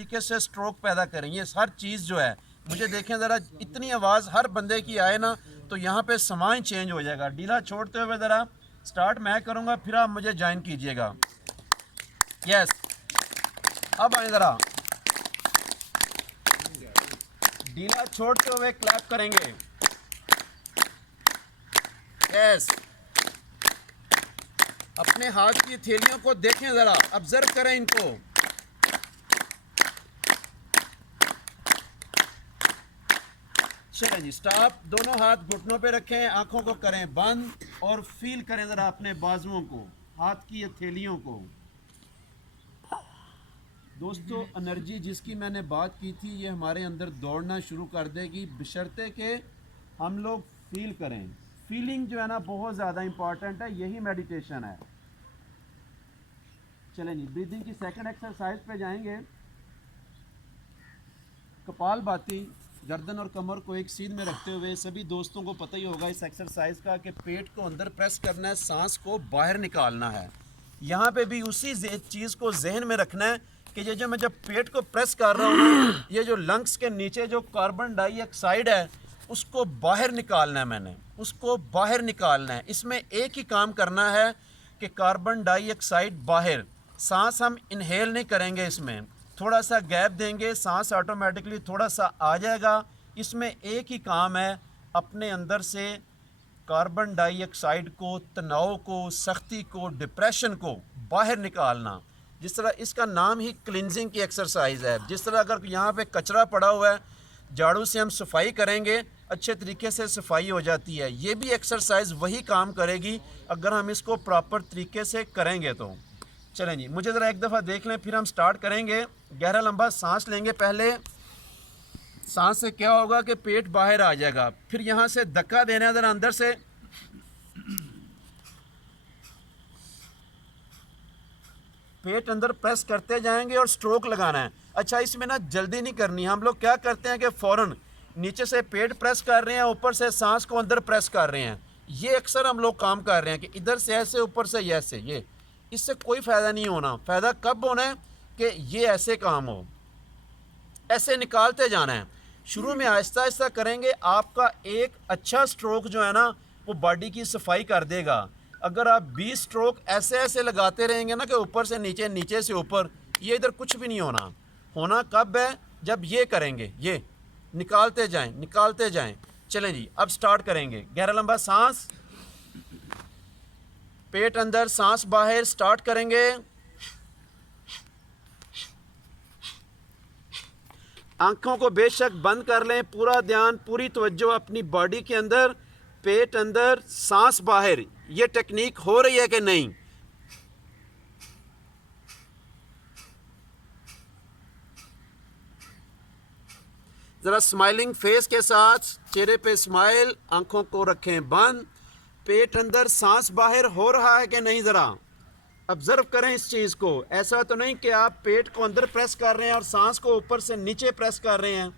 तरीके से स्ट्रोक पैदा करें। ये हर चीज़ जो है, मुझे देखें ज़रा, इतनी आवाज़ हर बंदे की आए ना तो यहाँ पे समय चेंज हो जाएगा। ढीला छोड़ते हुए ज़रा स्टार्ट मैं करूँगा, फिर आप मुझे ज्वाइन कीजिएगा। यस, अब आए ज़रा, ढीला छोड़ते हुए क्लैप करेंगे। यस, अपने हाथ की थैलियों को देखें ज़रा, ऑब्जर्व करें इनको। चलें जी, स्टॉप। दोनों हाथ घुटनों पे रखें, आंखों को करें बंद और फील करें ज़रा अपने बाजुओं को, हाथ की हथेलियों को। दोस्तों, एनर्जी जिसकी मैंने बात की थी ये हमारे अंदर दौड़ना शुरू कर देगी, बशर्ते कि हम लोग फील करें। फीलिंग जो है ना बहुत ज़्यादा इंपॉर्टेंट है, यही मेडिटेशन है। चलें जी, ब्रीदिंग की सेकंड एक्सरसाइज पे जाएंगे। कपालभाति, गर्दन और कमर को एक सीध में रखते हुए, सभी दोस्तों को पता ही होगा इस एक्सरसाइज का कि पेट को अंदर प्रेस करना है, सांस को बाहर निकालना है। यहाँ पे भी उसी चीज़ को जहन में रखना है कि ये जो मैं जब पेट को प्रेस कर रहा हूँ, ये जो लंग्स के नीचे जो कार्बन डाइऑक्साइड है उसको बाहर निकालना है, मैंने उसको बाहर निकालना है। इसमें एक ही काम करना है कि कार्बन डाइऑक्साइड बाहर। सांस हम इनहेल नहीं करेंगे, इसमें थोड़ा सा गैप देंगे, सांस ऑटोमेटिकली थोड़ा सा आ जाएगा। इसमें एक ही काम है, अपने अंदर से कार्बन डाइऑक्साइड को, तनाव को, सख्ती को, डिप्रेशन को बाहर निकालना। जिस तरह इसका नाम ही क्लिनजिंग की एक्सरसाइज है। जिस तरह अगर यहाँ पे कचरा पड़ा हुआ है, झाड़ू से हम सफाई करेंगे, अच्छे तरीके से सफाई हो जाती है। ये भी एक्सरसाइज वही काम करेगी अगर हम इसको प्रॉपर तरीके से करेंगे तो। चलें जी, मुझे ज़रा एक दफ़ा देख लें, फिर हम स्टार्ट करेंगे। गहरा लंबा सांस लेंगे। पहले सांस से क्या होगा कि पेट बाहर आ जाएगा, फिर यहाँ से धक्का देना है ज़रा अंदर से, पेट अंदर प्रेस करते जाएंगे और स्ट्रोक लगाना है। अच्छा, इसमें ना जल्दी नहीं करनी। हम लोग क्या करते हैं कि फ़ौरन नीचे से पेट प्रेस कर रहे हैं, ऊपर से सांस को अंदर प्रेस कर रहे हैं। ये अक्सर हम लोग काम कर रहे हैं कि इधर से ऐसे, ऊपर से ऐसे। ये इससे कोई फ़ायदा नहीं होना। फ़ायदा कब होना है कि ये ऐसे काम हो, ऐसे निकालते जाना है। शुरू में आहिस्ता आहिस्ता करेंगे, आपका एक अच्छा स्ट्रोक जो है ना वो बॉडी की सफाई कर देगा। अगर आप 20 स्ट्रोक ऐसे ऐसे लगाते रहेंगे ना कि ऊपर से नीचे, नीचे से ऊपर, ये इधर कुछ भी नहीं होना। होना कब है? जब ये करेंगे, ये निकालते जाएं, निकालते जाएं। चलें जी, अब स्टार्ट करेंगे। गहरा लंबा सांस, पेट अंदर, सांस बाहर। स्टार्ट करेंगे। आंखों को बेशक बंद कर लें, पूरा ध्यान, पूरी तवज्जो अपनी बॉडी के अंदर, पेट अंदर, सांस बाहर। ये टेक्निक हो रही है कि नहीं? ज़रा स्माइलिंग फेस के साथ, चेहरे पे स्माइल, आंखों को रखें बंद, पेट अंदर, सांस बाहर हो रहा है कि नहीं? ज़रा ऑब्जर्व करें इस चीज़ को। ऐसा तो नहीं कि आप पेट को अंदर प्रेस कर रहे हैं और सांस को ऊपर से नीचे प्रेस कर रहे हैं।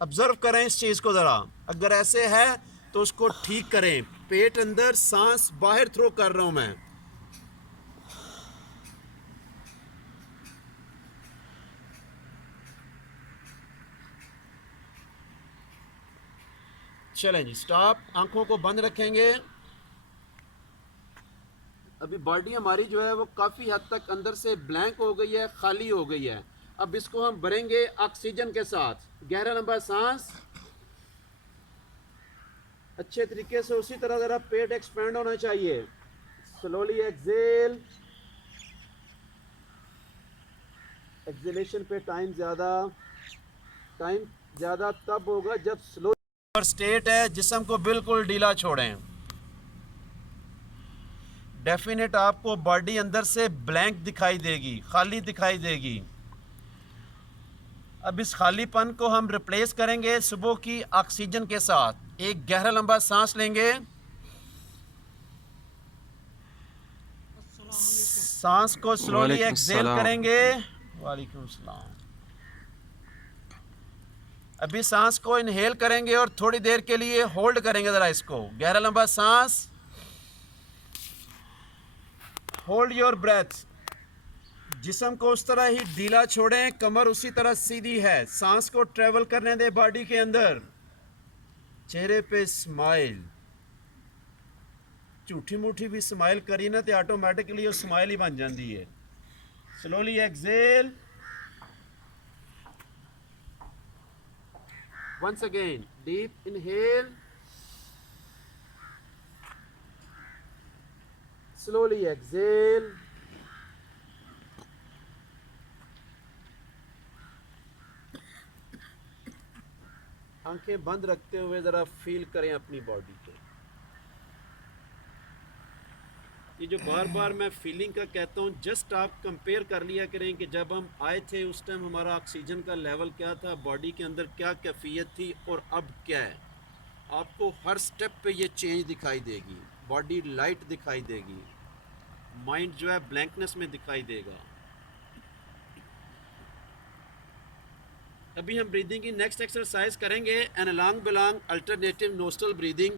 ऑब्जर्व करें इस चीज़ को ज़रा। अगर ऐसे है तो उसको ठीक करें। पेट अंदर, सांस बाहर थ्रो कर रहा हूं मैं। चलें जी, स्टॉप। आंखों को बंद रखेंगे। अभी बॉडी हमारी जो है वो काफ़ी हद तक अंदर से ब्लैंक हो गई है, खाली हो गई है। अब इसको हम भरेंगे ऑक्सीजन के साथ। गहरा लंबा सांस, अच्छे तरीके से, उसी तरह ज़रा पेट एक्सपेंड होना चाहिए। Slowly exhale. एक्सेलेशन पे टाइम ज़्यादा तब होगा जब स्लो स्टेट है। जिस्म को बिल्कुल ढीला छोड़ें। डेफिनेट आपको बॉडी अंदर से ब्लैंक दिखाई देगी, खाली दिखाई देगी। अब इस खालीपन को हम रिप्लेस करेंगे सुबह की ऑक्सीजन के साथ। एक गहरा लंबा सांस लेंगे, सांस को स्लोली एक्सेल करेंगे। वालेकुम सलाम। अभी सांस को इनहेल करेंगे और थोड़ी देर के लिए होल्ड करेंगे ज़रा इसको। गहरा लंबा सांस, होल्ड योर ब्रेथ। जिस्म को उस तरह ही ढीला छोड़ें, कमर उसी तरह सीधी है, सांस को ट्रेवल करने दें बॉडी के अंदर, चेहरे पे स्माइल, झूठी मूठी भी स्माइल करी ना तो ऑटोमेटिकली वो स्माइल ही बन जाती है। Slowly exhale, once again deep inhale, slowly exhale, आंखें बंद रखते हुए ज़रा फील करें अपनी बॉडी को। ये जो बार बार मैं फीलिंग का कहता हूँ, जस्ट आप कंपेयर कर लिया करें कि जब हम आए थे उस टाइम हमारा ऑक्सीजन का लेवल क्या था, बॉडी के अंदर क्या कैफियत थी और अब क्या है। आपको हर स्टेप पे ये चेंज दिखाई देगी, बॉडी लाइट दिखाई देगी, माइंड जो है ब्लैंकनेस में दिखाई देगा। अभी हम ब्रीदिंग की नेक्स्ट एक्सरसाइज करेंगे, anulom vilom alternative nostril breathing.